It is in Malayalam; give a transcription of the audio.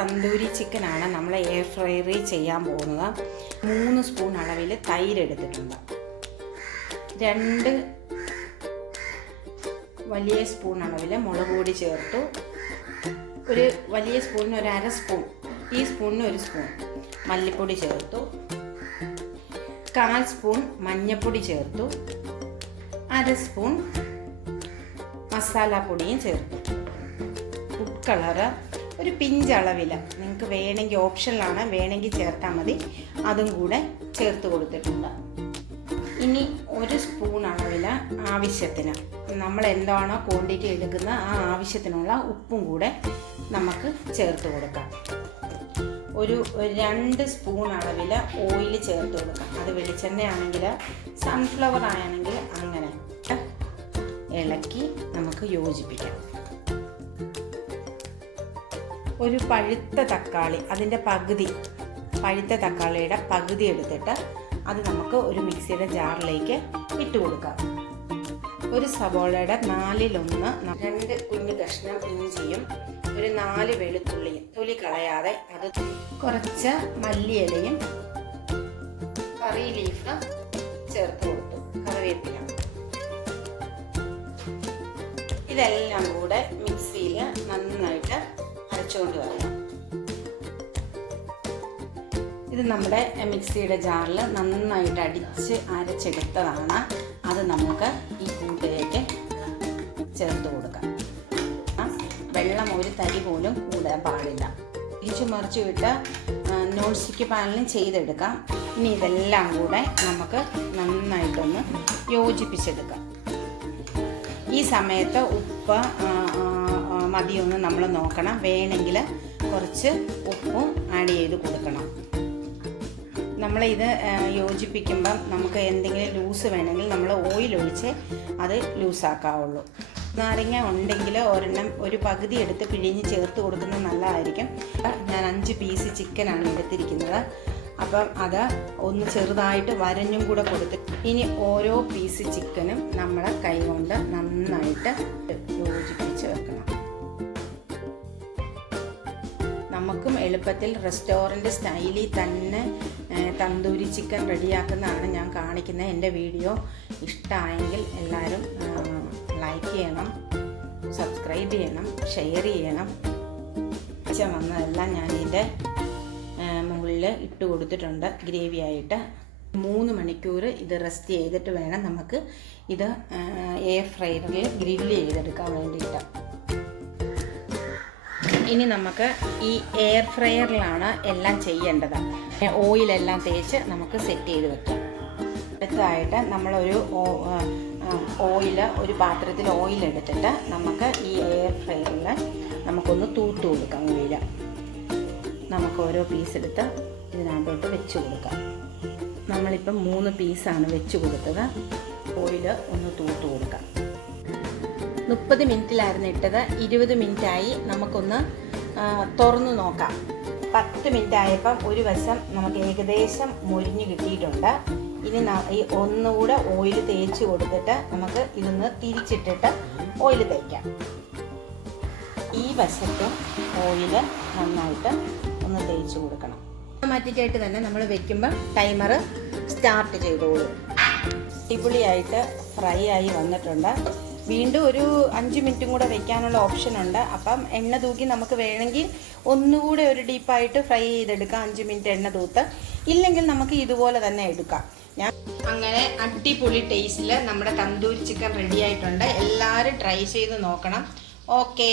തന്തൂരി ചിക്കനാണ് നമ്മൾ എയർ ഫ്രയറിൽ ചെയ്യാൻ പോകുന്നത്. 3 സ്പൂൺ അളവിൽ തൈര് എടുത്തിട്ടുണ്ട്. 2 വലിയ സ്പൂൺ അളവിൽ മുളക് പൊടി ചേർത്തു. ഒരു വലിയ സ്പൂണിന് ഒരു 1/2 സ്പൂൺ, ഈ സ്പൂണിന് 1 സ്പൂൺ മല്ലിപ്പൊടി ചേർത്തു. 1/4 സ്പൂൺ മഞ്ഞൾപ്പൊടി ചേർത്തു. 1/2 സ്പൂൺ മസാലപ്പൊടിയും ചേർത്തു. ഫുഡ് കളറ് ഒരു പിഞ്ച് അളവിൽ, നിങ്ങൾക്ക് വേണമെങ്കിൽ ഓപ്ഷനിലാണ്, വേണമെങ്കിൽ ചേർത്താൽ മതി, അതും കൂടെ ചേർത്ത് കൊടുത്തിട്ടുണ്ട്. ഇനി 1 സ്പൂൺ അളവിൽ ആവശ്യത്തിന്, നമ്മൾ എന്താണോ ക്വാണ്ടിറ്റി എടുക്കുന്ന ആ ആവശ്യത്തിനുള്ള ഉപ്പും കൂടെ നമുക്ക് ചേർത്ത് കൊടുക്കാം. ഒരു 2 സ്പൂൺ അളവിൽ ഓയിൽ ചേർത്ത് കൊടുക്കാം. അത് വെളിച്ചെണ്ണയാണെങ്കിൽ സൺഫ്ലവർ ആണെങ്കിൽ അങ്ങനെ ഇളക്കി നമുക്ക് യോജിപ്പിക്കാം. ഒരു പഴുത്ത തക്കാളി, അതിൻ്റെ പകുതി, പഴുത്ത തക്കാളിയുടെ പകുതി എടുത്തിട്ട് അത് നമുക്ക് ഒരു മിക്സിയുടെ ജാറിലേക്ക് ഇട്ട് കൊടുക്കാം. ഒരു സവോളയുടെ 4/1, 2 കുഞ്ഞു കഷ്ണം ഇഞ്ചിയും ഒരു 4 വെളുത്തുള്ളിയും തൊലി കളയാതെ, അത് കുറച്ച് മല്ലിയിലയും കറി ലീഫ് ചേർത്ത് കൊടുത്തു, കറിവേപ്പില. ഇതെല്ലാം കൂടെ മിക്സിയിൽ നന്നായിട്ട് അരച്ചുകൊണ്ട് വരണം. ഇത് നമ്മുടെ മിക്സിയുടെ ജാറിൽ നന്നായിട്ട് അരച്ചെടുത്തതാണ്. അത് നമുക്ക് ഈ കൂട്ടിലേക്ക് ചേർത്ത് കൊടുക്കാം. വെള്ളം ഒരു തരി പോലും കൂടാൻ പാടില്ല. തിരിച്ചു മറിച്ച് വിട്ട് നോൺ സ്റ്റിക്ക് പാനിലും ചെയ്തെടുക്കാം. ഇനി ഇതെല്ലാം കൂടെ നമുക്ക് നന്നായിട്ടൊന്ന് യോജിപ്പിച്ചെടുക്കാം. ഈ സമയത്ത് ഉപ്പ് മതിയൊന്ന് നമ്മൾ നോക്കണം. വേണമെങ്കിൽ കുറച്ച് ഉപ്പും ആഡ് ചെയ്ത് കൊടുക്കണം. നമ്മളിത് യോജിപ്പിക്കുമ്പം നമുക്ക് എന്തെങ്കിലും ലൂസ് വേണമെങ്കിൽ നമ്മൾ ഓയിൽ ഒഴിച്ച് അത് ലൂസാക്കാവുള്ളൂ. നാരങ്ങ ഉണ്ടെങ്കിൽ ഒരെണ്ണം ഒരു പകുതി എടുത്ത് പിഴിഞ്ഞ് ചേർത്ത് കൊടുക്കുന്നത് നല്ലതായിരിക്കും. ഞാൻ 5 പീസ് ചിക്കനാണ് എടുത്തിരിക്കുന്നത്. അപ്പം അത് ഒന്ന് ചെറുതായിട്ട് വരഞ്ഞും കൂടെ കൊടുത്ത് ഇനി ഓരോ പീസ് ചിക്കനും നമ്മൾ കൈ കൊണ്ട് നന്നായിട്ട് യോജിപ്പിച്ച് വെക്കണം. നമുക്കും എളുപ്പത്തിൽ റെസ്റ്റോറൻറ്റ് സ്റ്റൈലിൽ തന്നെ തന്തൂരി ചിക്കൻ റെഡിയാക്കുന്നതാണ് ഞാൻ കാണിക്കുന്നത്. എൻ്റെ വീഡിയോ ഇഷ്ടമായെങ്കിൽ എല്ലാവരും ലൈക്ക് ചെയ്യണം, സബ്സ്ക്രൈബ് ചെയ്യണം, ഷെയർ ചെയ്യണം. വന്നതെല്ലാം ഞാനിതിൻ്റെ മുകളിൽ ഇട്ട് കൊടുത്തിട്ടുണ്ട് ഗ്രേവി ആയിട്ട്. 3 മണിക്കൂർ ഇത് റെസ്റ്റ് ചെയ്തിട്ട് വേണം നമുക്ക് ഇത് എയർ ഫ്രയറിൽ ഗ്രില്ല് ചെയ്തെടുക്കാൻ വേണ്ടിയിട്ട്. ഇനി നമുക്ക് ഈ എയർ ഫ്രയറിലാണ് എല്ലാം ചെയ്യേണ്ടത്. ഓയിലെല്ലാം തേച്ച് നമുക്ക് സെറ്റ് ചെയ്ത് വെക്കാം. അടുത്തതായിട്ട് നമ്മളൊരു ഒരു പാത്രത്തിൽ ഓയിൽ എടുത്തിട്ട് നമുക്ക് ഈ എയർ ഫ്രയറിൽ നമുക്കൊന്ന് തൂത്ത് കൊടുക്കാം. ഓയിൽ നമുക്ക് ഓരോ പീസ് എടുത്ത് ഇതിനകത്തോട്ട് വെച്ച് കൊടുക്കാം. നമ്മളിപ്പം 3 പീസാണ് വെച്ച് കൊടുത്തത്. ഓയിൽ ഒന്ന് തൂത്ത് കൊടുക്കാം. 30 മിനിറ്റിലായിരുന്നു ഇട്ടത്, 20 മിനിറ്റായി. നമുക്കൊന്ന് തുറന്ന് നോക്കാം. 10 മിനിറ്റ് ആയപ്പം ഒരു വശം നമുക്ക് ഏകദേശം മൊരിഞ്ഞ് കിട്ടിയിട്ടുണ്ട്. ഇനി ഈ ഒന്നുകൂടെ ഓയിൽ തേച്ച് കൊടുത്തിട്ട് നമുക്ക് ഇതൊന്ന് തിരിച്ചിട്ടിട്ട് ഓയിൽ തേക്കാം. ഈ വശത്തും ഓയിൽ നന്നായിട്ട് ഒന്ന് തേച്ച് കൊടുക്കണം. ഓട്ടോമാറ്റിക്കായിട്ട് തന്നെ നമ്മൾ വെക്കുമ്പോൾ ടൈമർ സ്റ്റാർട്ട് ചെയ്തോളൂ. അടിപൊളിയായിട്ട് ഫ്രൈ ആയി വന്നിട്ടുണ്ട്. വീണ്ടും ഒരു 5 മിനിറ്റും കൂടെ വെക്കാനുള്ള ഓപ്ഷൻ ഉണ്ട്. അപ്പം എണ്ണ തൂക്കി നമുക്ക് വേണമെങ്കിൽ ഒന്നുകൂടെ ഒരു ഡീപ്പായിട്ട് ഫ്രൈ ചെയ്തെടുക്കാം. 5 മിനിറ്റ് എണ്ണ തൂത്ത്, ഇല്ലെങ്കിൽ നമുക്ക് ഇതുപോലെ തന്നെ എടുക്കാം. ഞാൻ അങ്ങനെ അടിപൊളി ടേസ്റ്റിൽ നമ്മുടെ തന്തൂരി ചിക്കൻ റെഡി ആയിട്ടുണ്ട്. എല്ലാവരും ട്രൈ ചെയ്ത് നോക്കണം. ഓക്കെ.